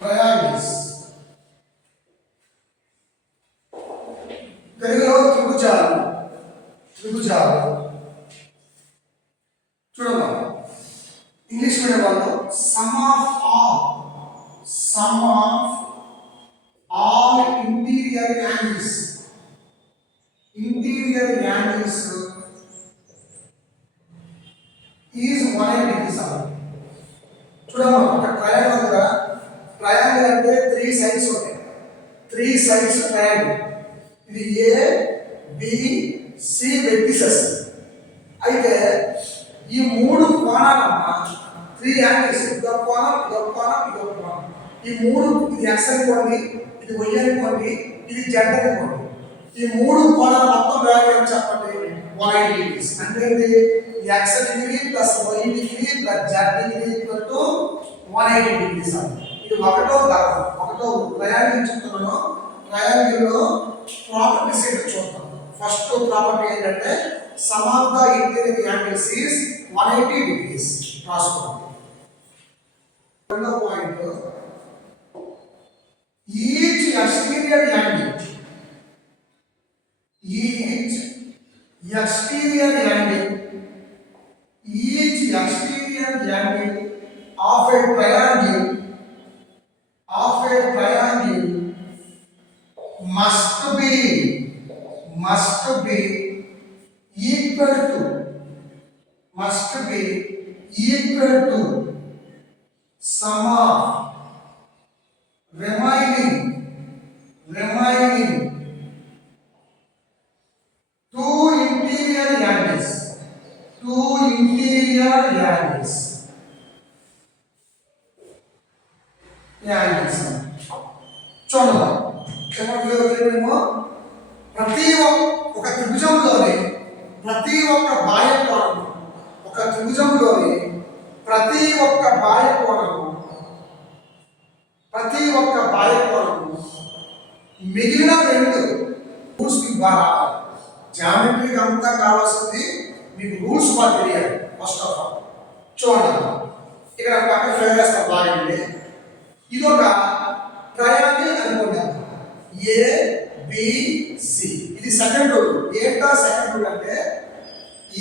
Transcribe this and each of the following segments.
Triangles. తెలుగులో త్రిభుజాలు. చూడమ్మా, English medium వాళ్ళు some of all interior angles is 180 degrees. చూడమ్మా, ఒక ట్రయాంగిల్ కదా, ట్రయాంగిల్ అంటే 3 సైడ్స్ ఉంటాయి. 3 సైడ్స్ ట్రయాంగిల్. ఇది ఏ బి సి వెర్టిసెస్. అయితే ఈ 3 కోణాలమ్మ 3 యాంగిల్స్, ఇదొక కోణం, ఈ 3, ఇది ఎక్స్ అనుకోండి, ఇది వై అనుకోండి, ఇది జెడ్ అనుకోండి. ఈ 3 కోణాల మొత్తం వాల్యూ అని చెప్పండి 180 degrees. అంటే X degree plus why degree plus Z degree equal to 180 degrees. ఇది ఒకటో ట్రయాంగిల్ చెప్తున్నాను. ట్రయాంగిల్ లో ప్రాపర్టీస్ ఏంటో చూద్దాం. ఫస్ట్ ప్రాపర్టీ ఏంటంటే some of the interior angles is 180 degrees. రాసుకోండి. రెండో point, each exterior angle of a triangle must be equal to sum of remaining two interior angles. చూడండి, ఏమో ప్రతి ఒక్క త్రిభుజంలోని ప్రతి ఒక్క బాహ్య కోణము, మిగిలిన 2 రూల్స్ మీకు బాగా రావాలి. జామెట్రీకి అంతా కావాల్సింది మీకు రూల్స్ బాగా తెలియాలి. ఫస్ట్ ఆఫ్ ఆల్ చూడండి, ఇక్కడ పక్కన ఫ్రేమ్ వేస్తాం బాగా. ఇది ఒక ట్రయాంగిల్ అనుకుంటాం, ఏ బి సి. ఇది సెకండ్ రూల్. ఏంటో సెకండ్ రూల్ అంటే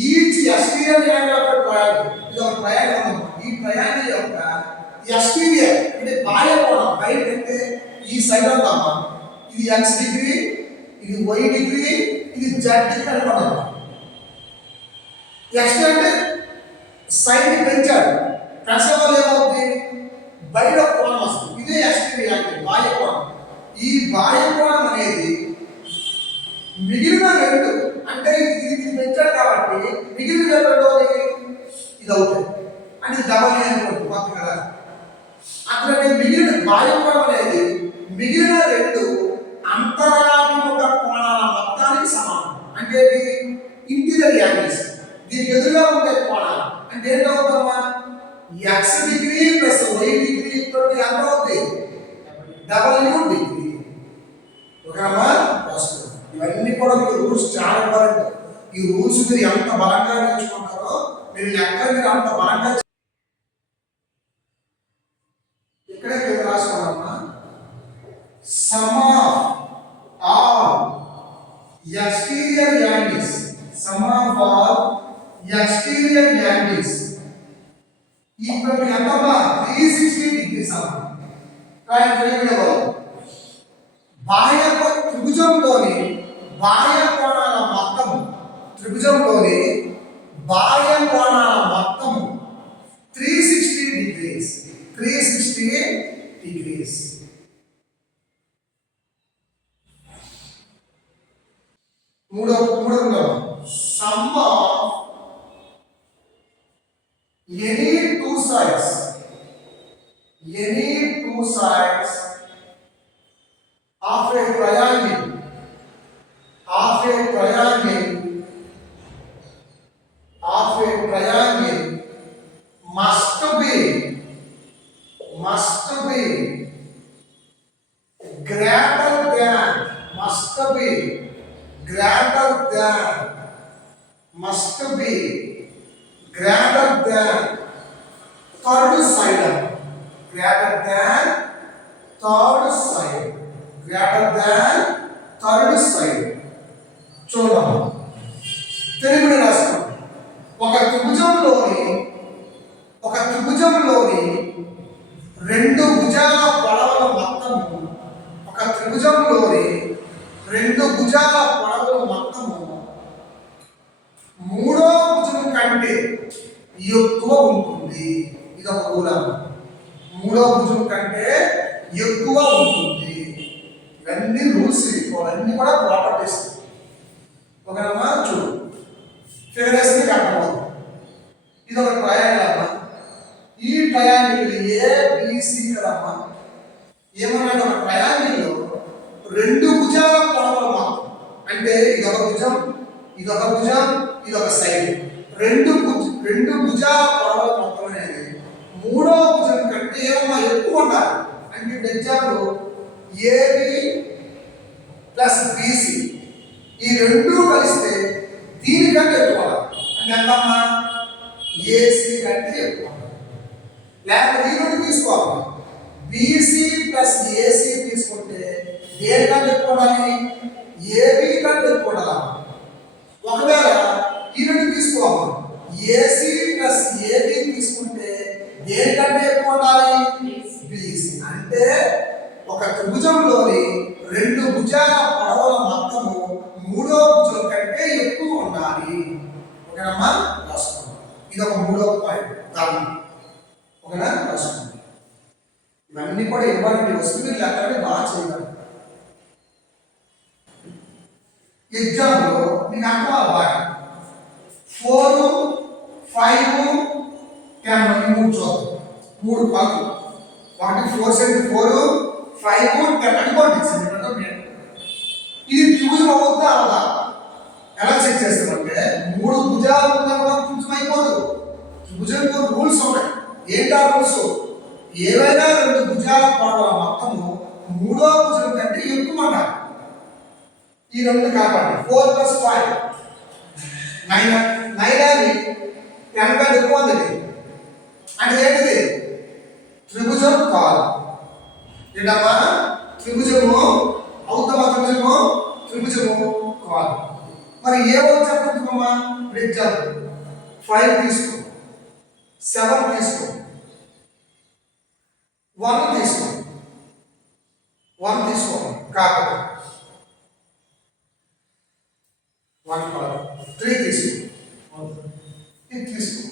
each exterior angle of triangle. ఇది ఒక ట్రయాంగిల్ ఉంది. ఈ ట్రయాంగిల్ యొక్క ఎక్స్టీరియర్ అంటే బాహ్య కోణం, బయట అంటే ఈ సైడ్ ఉందమ్మా, ఇది ఎక్స్ డిగ్రీ, ఇది వై డిగ్రీ, ఇది జెడ్ డిగ్రీ అనుకుంటాం. ఎక్స్ అంటే సైడ్ పెంచాడు, పెంచడం వల్ల ఏమవుతుంది, బయట కోణం వస్తుంది. ఇదే ఎక్స్టీరియర్ యాంగిల్, బాహ్య కోణం. ఈ బాహ్య కోణం అనేది మిగిలిన 2 అంటే ఇది పెంచాడు కాబట్టి మిగిలిన 2 ఇది అవుతుంది. అంటే డబల్ అనుకోండి కొత్త కదా. అట్లనే మిగిలిన బాహ్య కోణం అనేది మిగిలిన 2 అంతరాభిముఖ కోణాల మొత్తానికి సమానం. అంటే ఇంటీరియర్ యాంగిల్స్. దీనికి ఎదురుగా ఉండే కోణాలు అంటే ఏంటవుతామా, x degree plus why degree తోటి ఎంత అవుతుంది, డబ్ల్యూ డిగ్రీ. ఓకేనమ్మా, ఇవన్నీ కూడా మీకు రూల్స్ చాలా ఇంపార్టెంట్. ఈ రూల్స్ మీరు ఎంత బలంగా నేర్చుకుంటారో మీరు అంత బలంగా. ఇక్కడే కింద రాసుకోండమ్మా, sum of all exterior angles equal to ఎంతమ్మా, 360 degrees. బాహ్య త్రిభుజంలోని బాహ్య కోణాల మొత్తం 360 degrees. మూడవ some of any two sides of a triangle must be greater than third side third side greater than third side. చూద్దాం తెలుగులో రాస్తాం. ఒక త్రిభుజంలోని రెండు భుజాల పొడవుల మొత్తము మూడో భుజం కంటే ఎక్కువ ఉంటుంది. ఇది ఒక రూల్. మూడో భుజం కంటే ఎక్కువ ఉంటుంది. ఇవన్నీ రూల్స్, ఇవన్నీ కూడా ప్రాపర్టీస్. ఒకనమ్మా చూడు, ఫిగర్ వేస్తే అర్థమవుతుంది. ఇది ఒక ట్రయాంగిల్ అమ్మా. ఈ ట్రయాంగిల్ ఏబిసి కదమ్మా. ఏమన్నాడు, ఒక ట్రయాంగిల్లో రెండు భుజాల పొడవుల మొత్తం అంటే ఇదొక భుజం, ఇదొక భుజం, ఇదొక సైడ్. రెండు భుజాల పొడవుల మొత్తం అనేది మూడో భుజం కంటే ఏమమ్మా ఎక్కువ ఉండాలి. అంటే ఇప్పుడు ఎగ్జాంపుల్ ఏబి ప్లస్ బిసి ఈ రెండు కలిస్తే దీనికంటే ఎక్కువ అంటే ఎంతమ్మా, ఏసీ కంటే ఎక్కువ. లేకపోతే ఈ రెండు తీసుకోవాలి, బీసీ ప్లస్ ఏసీ తీసుకుంటే దేనికంటే ఎక్కువ ఉండాలి, ఏబి కంటే ఎక్కువ ఉండాలి. ఒకవేళ ఈ రెండు తీసుకోవాలి, ఏసీ ప్లస్ ఏబి తీసుకుంటే దేనికంటే ఎక్కువ ఉండాలి, బీసీ. అంటే ఒక త్రిభుజంలోని రెండు భుజాల పొడవుల మొత్తము మూడో భుజం కంటే ఎక్కువ ఉండాలి. ఓకేనమ్మా, రాసుకోండి. ఇది ఒక మూడో పాయింట్ దాని. ఓకేనా, రాసుకోండి. ఇవన్నీ కూడా ఇంపార్టెంట్ వస్తుంది, లేకపోతే బాగా చేయగలరు. ఎగ్జాంపుల్ మీకు అర్థం బాగా 4, 5, 10 ఈ మూడు చూద్దాం. మూడు పాలు ఒకటి 4 సెంట్ 4, 5, 10 అనుకోండి. ఇది త్రిభుజం అవుతుందా అవదా? ఎలా చెక్ చేస్తామంటే మూడు భుజాలు ఉన్న త్రిభుజం అయిపోదు. త్రిభుజంతో రూల్స్ ఉన్నాయి. ఏంటా రూల్స్? ఏవైనా రెండు భుజాల పొడవుల మొత్తము మూడో భుజం కంటే ఎక్కువ ఉండాలి. ఈ రెండు కాబట్టి 4 + 5 9 అని 10 కంటే ఎక్కువ ఉంది అంటే ఏంటిది? త్రిభుజం కాదు. ఏంటమ్మా, త్రిభుజము అవుతామా? త్రిభుజము కాదు. మరి ఏమో చెప్తుందమ్మా? ఎగ్జాంపుల్ 5 తీసుకో, 7 తీసుకో, 1 తీసుకో, 1 తీసుకో కాకపోతే 1 కాదు, 3 తీసుకో, ఇది తీసుకో.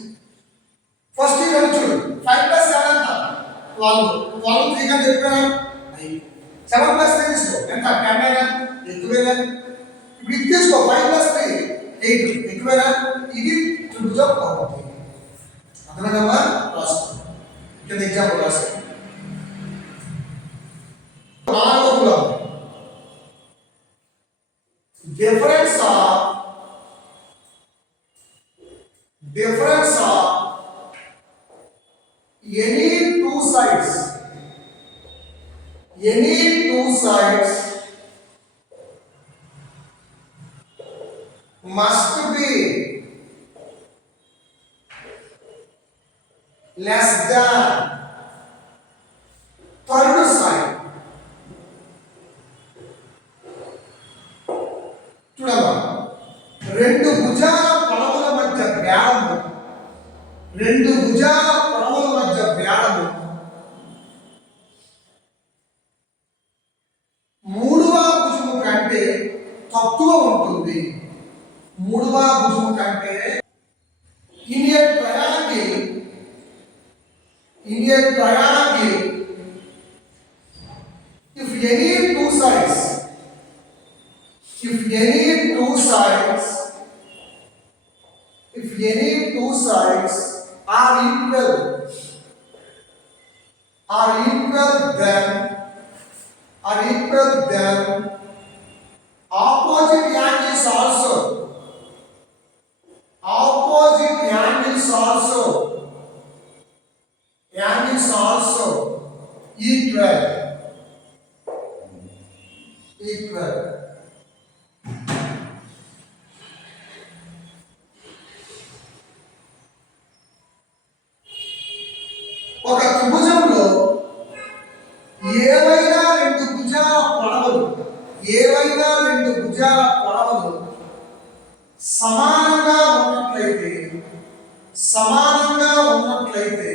ఫస్ట్ ఇది చూడు, 5 + 7 ఎంత? 12 3 కంటే ఎక్కువేనా? 7 + 3 తీసుకో ఎంత? 10 ఎక్కువేనా? ఇప్పుడు ఇది తీసుకో 5 + 3 8 ఎక్కువేనా? ఇది త్రిభుజం అవుతుంది. అర్థమైందమ్మా? రాసుకో. కింద ఎగ్జాంపుల్ రాసుకో. Difference of any two sides must be less than third side. చూడమ్మా, రెండు భుజాల పొడవుల మధ్య వ్యాడము మూడవ భుజము కంటే తక్కువ ఉంటుంది. మూడవ భుజము కంటే in a triangle if any two sides are equal then opposite angles also equal. ఒక త్రిభుజంలో ఏవైనా ఏవైనా రెండు భుజాల కొలవలు సమానంగా ఉన్నట్లయితే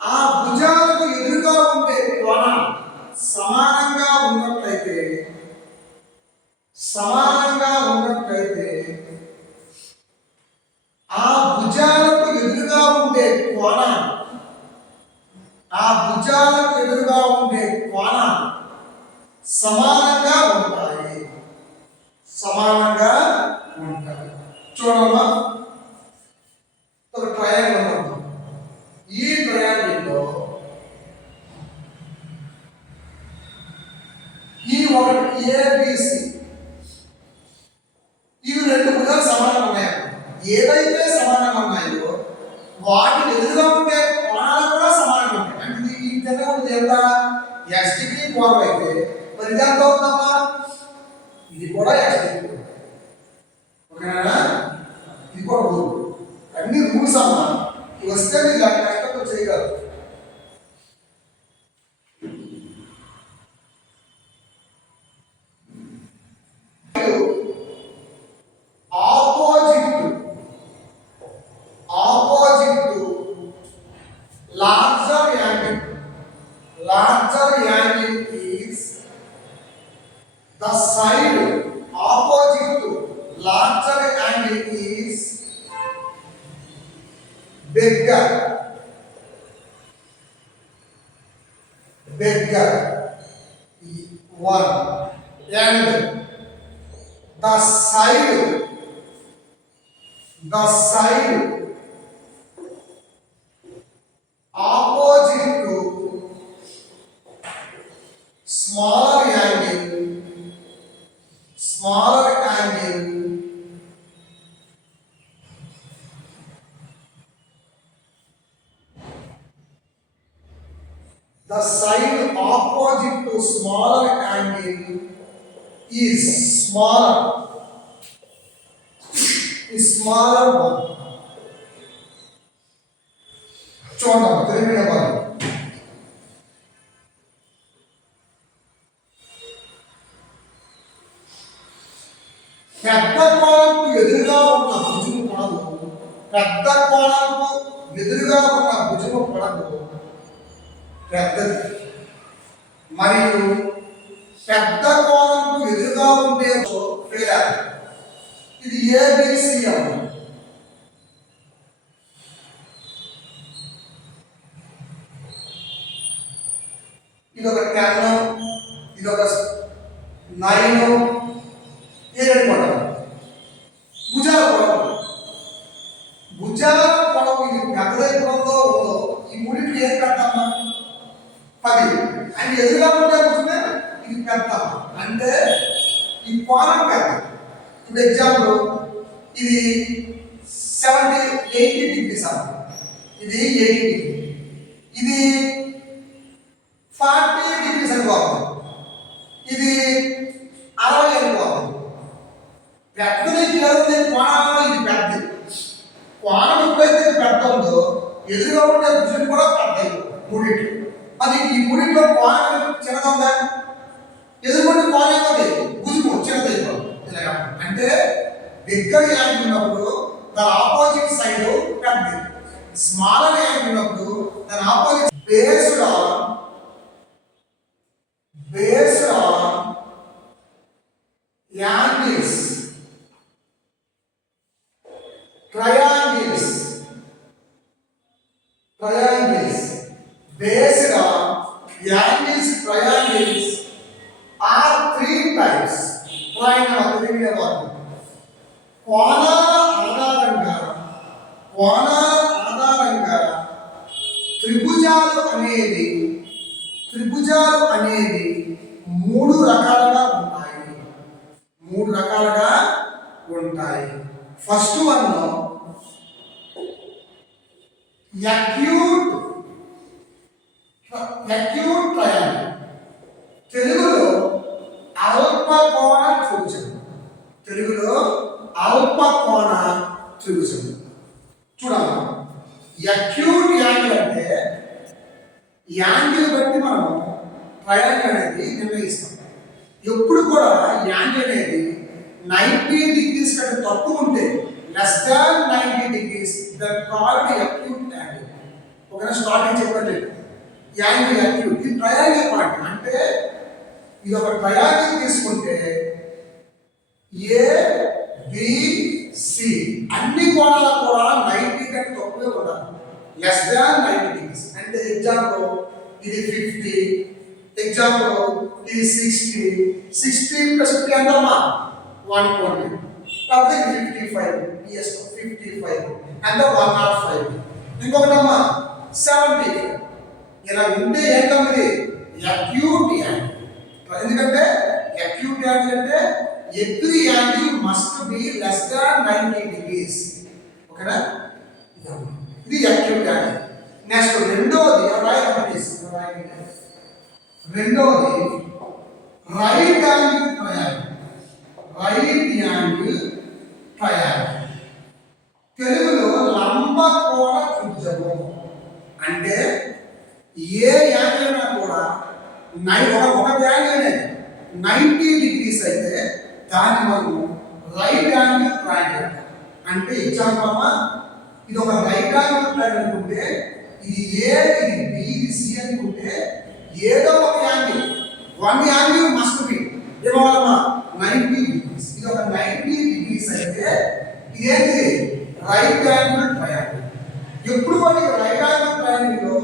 ఆ భుజాలకు ఎదురుగా ఉండే కోణం సమానంగా ఉన్నట్లయితే ఆ భుజాలకు ఎదురుగా ఉండే కోణం సమానంగా ఉంటాయి. చూడమ్మా, ఒక ట్రయాంగిల్ ఉంది. ఈ ట్రయాంగిల్లో ఈ ఒకటి ఏబిసి ఇవి రెండు భుజాలు సమానంగా ఉన్నాయి. ఏవైతే సమానంగా ఉన్నాయో వాటికి ఎదురుగా ఉండే కోణాలు కూడా సమానంగా ఉంటాయి. అంటే ఈ తెల్ల ఉంది ఎంత x డిగ్రీ కోణం అయితే మరి ఇది ఎంత అవుతుందమ్మా? ఇది కూడా x డిగ్రీ. ఓకేనా? ఇది కూడా రూల్. అన్ని రూల్స్ అమ్మా. ఇవి వస్తే మీరు కష్టంతో చేయగలరు. Larger angle is the side opposite to larger angle is bigger. One and the side opposite to smaller angle the side opposite to smaller angle is smaller one. చూడండి తెలియని వాళ్ళు పెద్ద కోణంకు ఎదురుగా ఉన్న భుజము పొడవు పెద్దది మరియు పెద్ద కోణంకు ఎదురుగా ఉండే ఫెయిర్. ఇది ఏబిసి అమ్మ. ఇది ఒక 10, ఇది ఒక 9, ఏడు పొడవు. భుజాల పొడవు ఇది పెద్దదైపురంలో ఉందో ఈ మూడింటికి ఏం కట్టమ్మా? 10. అంటే ఎదురుగా ఉంటే భుజమే ఇది పెద్ద. అంటే ఈ కోణం పెద్ద. ఇప్పుడు ఎగ్జాంపుల్ ఇది 80 డిగ్రీస్ అమ్మ. ఇది 80 డిగ్రీ. ఇది 40 డిగ్రీస్ అనుకోవాలి. ఇది 60 అనుకోవాలి. పెద్దది కేవలం కోణంలో ఇది పెద్దది. కోణం ఎప్పుడైతే పెద్ద ఉందో ఎదురుగా ఉండే భుజం కూడా పెద్ద మూడింటి. అది ఈ మూడింటిలో కోణం చిన్నగా ఉందా? ఎదురుకుంటే కోణం ఏమవుతుంది? భుజము చిన్నదైపోతుంది. అంటే బిగ్గర్ యాంగిల్ ఉన్నప్పుడు దాని ఆపోజిట్ సైడ్ పెద్దది. స్మాలర్ యాంగిల్ ఉన్నప్పుడు దాని opposite based on angles, triangles based on angles, triangles are 3 types. కోణాల ఆధారంగా త్రిభుజాలు అనేవి 3 రకాలుగా ఉంటాయి. First one acute triangle. తెలుగులో అల్పకోణ త్రిభుజం. చూడమ్మా, acute యాంగిల్ అంటే యాంగిల్ బట్టి మనం ట్రయాంగిల్ అనేది నిర్ణయిస్తాం. ఎప్పుడు కూడా యాంగిల్ అనేది 90 degrees కంటే తక్కువ ఉంటే less than 90 degrees that called acute angle. ఒకవేళ స్టార్టింగ్ చెప్పండి యాంగిల్ అక్యూట్. ఇది ట్రయాంగిల్ పాయింట్ అంటే ఇది ఒక ట్రయాంగిల్ తీసుకుంటే ఏ బి సి అన్ని కోణాలు కూడా 90 కంటే తక్కువే ఉండాలి, లెస్ దాన్ 90 degrees. అంటే ఎగ్జాంపుల్ ఇది 50, ఎగ్జాంపుల్ ఇది 60, 60 ప్లస్ 50 ఎంతమ్మా 120, కాబట్టి ఇది 55, yes 55 అంటే 105, ఇంకొకటమ్మా 75. ఇలా ఉంటే ఏంటమ్మది అక్యూట్ యాంగిల్. ఎందుకంటే అక్యూట్ యాంగిల్ అంటే every angle must be less than 90 degrees. ఓకేనా, ఇది అక్యూట్ యాంగిల్. నెక్స్ట్ రెండోది రెండోది right angle triangle. Right angle triangle తెలుగులో లంబకోణ త్రిభుజము. అంటే ఏ యాంగిల్ అయినా కూడా ఒక యాంగిల్ అనేది 90 degrees అయితే దాన్ని మనం రైట్ యాంగిల్ ట్రయాంగిల్. అంటే ఎగ్జాంపుల్ అమ్మా ఇది ఒక రైట్ యాంగిల్ ట్రయాంగిల్ అనుకుంటే ఇది ఏ, ఇది బి, ఇది సి అనుకుంటే ఏదో ఒక angle one angle must be ఏమవ్వాలమ్మా 90 degrees. ఇది ఒక 90 degrees అయితే ఇదేంటి రైట్ యాంగిల్ ట్రయాంగిల్. ఎప్పుడు మనకి రైట్ యాంగిల్ ట్రయాంగిల్ లో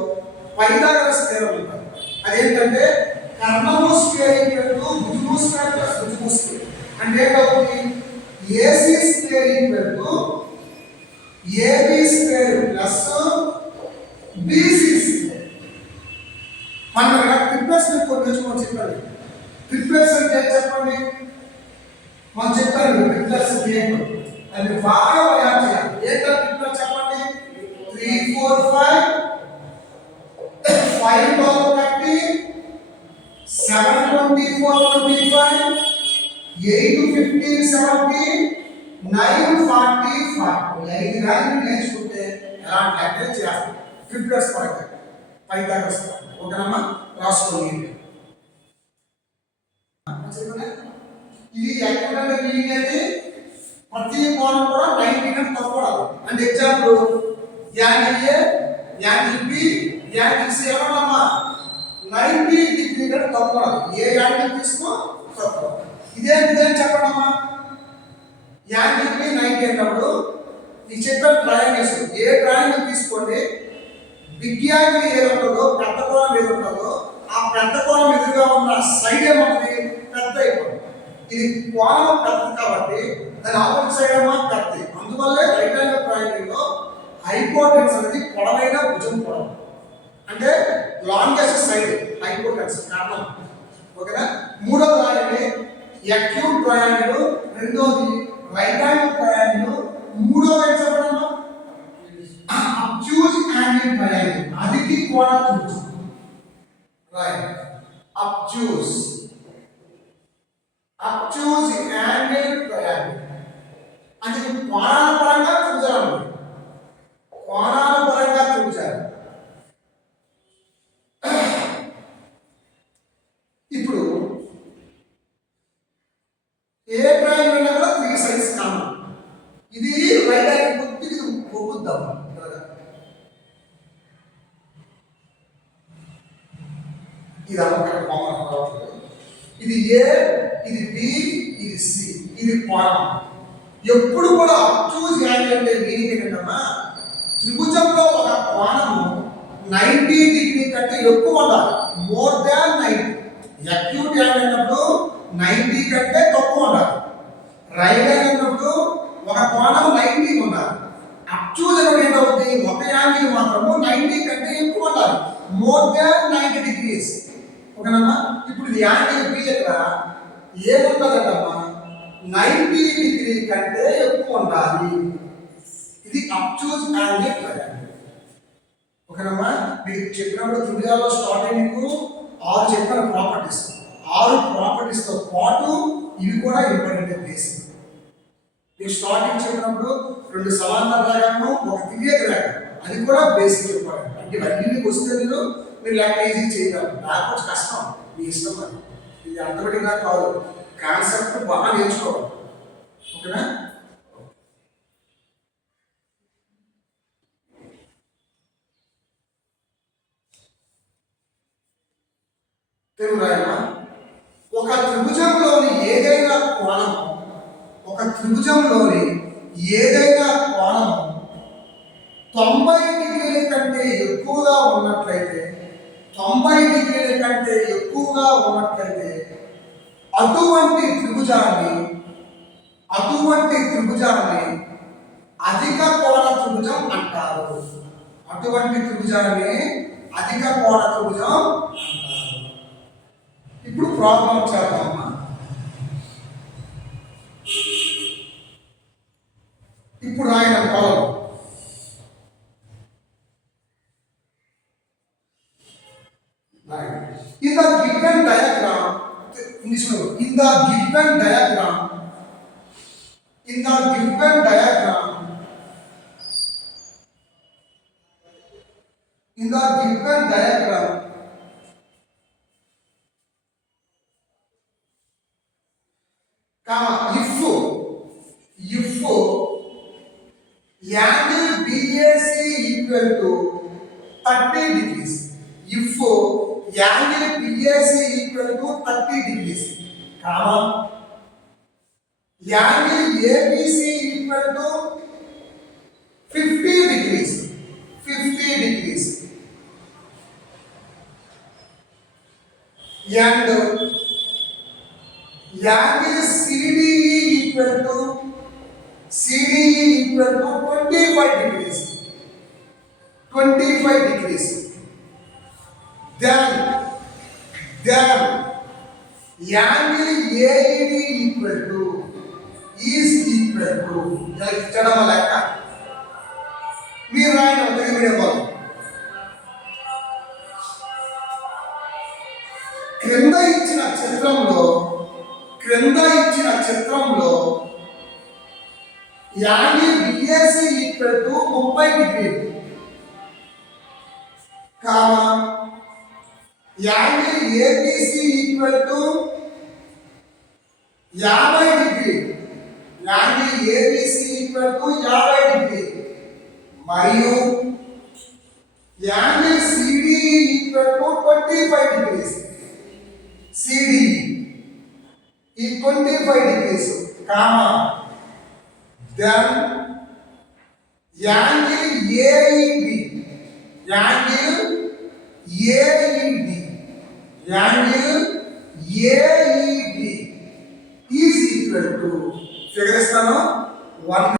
పైథాగరస్ థియరం ఉంటుంది. అదేంటంటే కర్ణము స్క్వేర్ ఈక్వల్ టు భుజము స్క్వేర్ ప్లస్ భుజము స్క్వేర్. అంటే ఏంటవుతుంది AC square equal to AB square plus BC square. మనం ట్రిప్లెట్స్ కొన్ని నేర్చుకోమని చెప్పారు. ట్రిప్లెట్స్ అంటే చెప్పండి, మనం చెప్పారు ట్రిప్లెట్స్ ఏంటో అది బాగా తయారు చేయాలి. ఏంటో ట్రిప్లెట్స్ చెప్పండి 3 4 5 5 12 30 7 24 25 8 15 70 9 40 40. ఐదు గాని నేర్చుకుంటే ఎలాంటి లెక్కలు చేస్తాం. Triplets Pythagoras. ఓకేనమ్మా, రాసుకోండి. ఇది ఎక్కడంటే మీది ప్రతి కోణం కూడా 90 కంటే తక్కువ. అంటే example angle A, angle B, angle C ఎవరమ్మా 90 degree కంటే తక్కువ. ఏ యాంగిల్ తీసుకో తక్కువ. ఇదేంటిదని చెప్పండమ్మా. యాంగిల్ బి 90 అన్నప్పుడు ఈ చెప్పిన ట్రయాంగిల్స్ ఏ ట్రయాంగిల్ తీసుకోండి, బిగ్ యాంగిల్ ఏది ఉంటుందో పెద్ద కోణం ఏది ఉంటుందో ఆ పెద్ద కోణం ఎదురుగా ఉన్న సైడ్ ఏమవుతుంది పెద్ద అయిపోతుంది. ఇది కోణం పెద్దది కాబట్టి దాని ఆపోజిట్ సైడ్ ఏమో పెద్దది. అందువల్లే రైట్ యాంగిల్ ట్రయాంగిల్ లో హైపోటెన్స్ అనేది పొడవైన భుజం పొడవు అంటే లాంగెస్ట్ సైడ్ హైపోటెన్స్ కారణం. ఓకేనా, మూడోది రాయండి అక్యూట్ ట్రయాంగిల్, రెండోది రైట్ యాంగిల్ ట్రయాంగిల్, మూడోది ఏం చెప్పడమ్మా అబ్ట్యూజ్ యాంగిల్ ట్రయాంగిల్. అదికి కోణ త్రిభుజం. రైట్, అబ్ట్యూజ్ యాంగిల్ ట్రయాంగిల్ అంటే కోణాల పరంగా త్రిభుజాలు. కోణాల పరంగా త్రిభుజాలు. ఇప్పుడు ఏ ట్రయాంగిల్ అయినా కూడా 3 sides కామన్. ఇది రైట్ యాంగిల్ కొద్దిగా ఒప్పుద్దాం. ఇది అక్కడ కామన్ కావచ్చు. ఇది ఏ, ఇది బి, ఇది సి, ఇది కోణం. ఎప్పుడు కూడా అబ్ట్యూజ్ యాంగిల్ అంటే మీనింగ్ ఏంటమ్మా త్రిభుజంలో ఒక కోణము 90 degree కంటే ఎక్కువ ఉండాలి, మోర్ దాన్ 90. అక్యూట్ యాంగిల్ అన్నప్పుడు 90 కంటే తక్కువ ఉండాలి. రైట్ యాంగిల్ అన్నప్పుడు ఒక కోణం 90 ఉండాలి. అబ్ట్యూజ్ అనేది ఏంటవుతుంది ఒక యాంగిల్ మాత్రము 90 కంటే ఎక్కువ ఉండాలి, మోర్ దాన్ 90 degrees. ఓకేనమ్మా, ఇప్పుడు ఇది యాంగిల్ బి ఇక్కడ ఏముంటుందంటమ్మా 90 degree కంటే ఎక్కువ ఉండాలి. ఇది అబ్ట్యూజ్ యాంగిల్ ట్రయాంగిల్. ఓకేనమ్మా, మీకు చెప్పినప్పుడు త్రిభుజాల్లో స్టార్టింగ్ మీకు 6 చెప్పిన ప్రాపర్టీస్, 6 ప్రాపర్టీస్ తో పాటు ఇవి కూడా ఇంపార్టెంట్ బేసిక్. మీకు స్టార్టింగ్ చెప్పినప్పుడు 2 సమాంతర రేఖలను ఒక తిరియక రేఖ అది కూడా బేసిక్ ఇంపార్టెంట్. అంటే ఇవన్నీ మీకు వస్తే మీరు లెక్క ఈజీ చేయగలరు, లేకపోతే కష్టం. మీ ఇష్టం అది. ఇది అర్థమెటిక్గా కాదు, కాన్సెప్ట్ బాగా నేర్చుకోవాలి. ఓకేనా? తెలుగు రాయమా? ఒక త్రిభుజంలోని ఏదైనా కోణం, ఒక త్రిభుజంలోని ఏదైనా కోణం 90 డిగ్రీల కంటే ఎక్కువగా ఉన్నట్లయితే, 90 డిగ్రీల కంటే ఎక్కువగా ఉన్నట్లయితే అటువంటి త్రిభుజాన్ని అధిక కోణ త్రిభుజం అంటారు. అటువంటి త్రిభుజాన్ని అధిక కోణ త్రిభుజం అంటారు. ఇప్పుడు ప్రాబ్లం చేద్దామా? ఇప్పుడు రాయన problem. In the given diagram, in the given diagram, if angle BAC equal to 30 degrees, if angle BAC equal to 30 degrees, angle ABC equal to 50 degrees, and angle CDE equal to 25 degrees, then angle AED is equal to ఇచ్చడం లెక్క మీరు రాయడం Telugu medium వాళ్ళు. క్రింద ఇచ్చిన చిత్రంలో angle BAC equal to 30 డిగ్రీలు, angle ABC equal to 50 డిగ్రీలు, మరియు angle CDE equal to 25 degrees, ఈ 25 degrees, then angle AED is equal to, figure ఇస్తాను, 1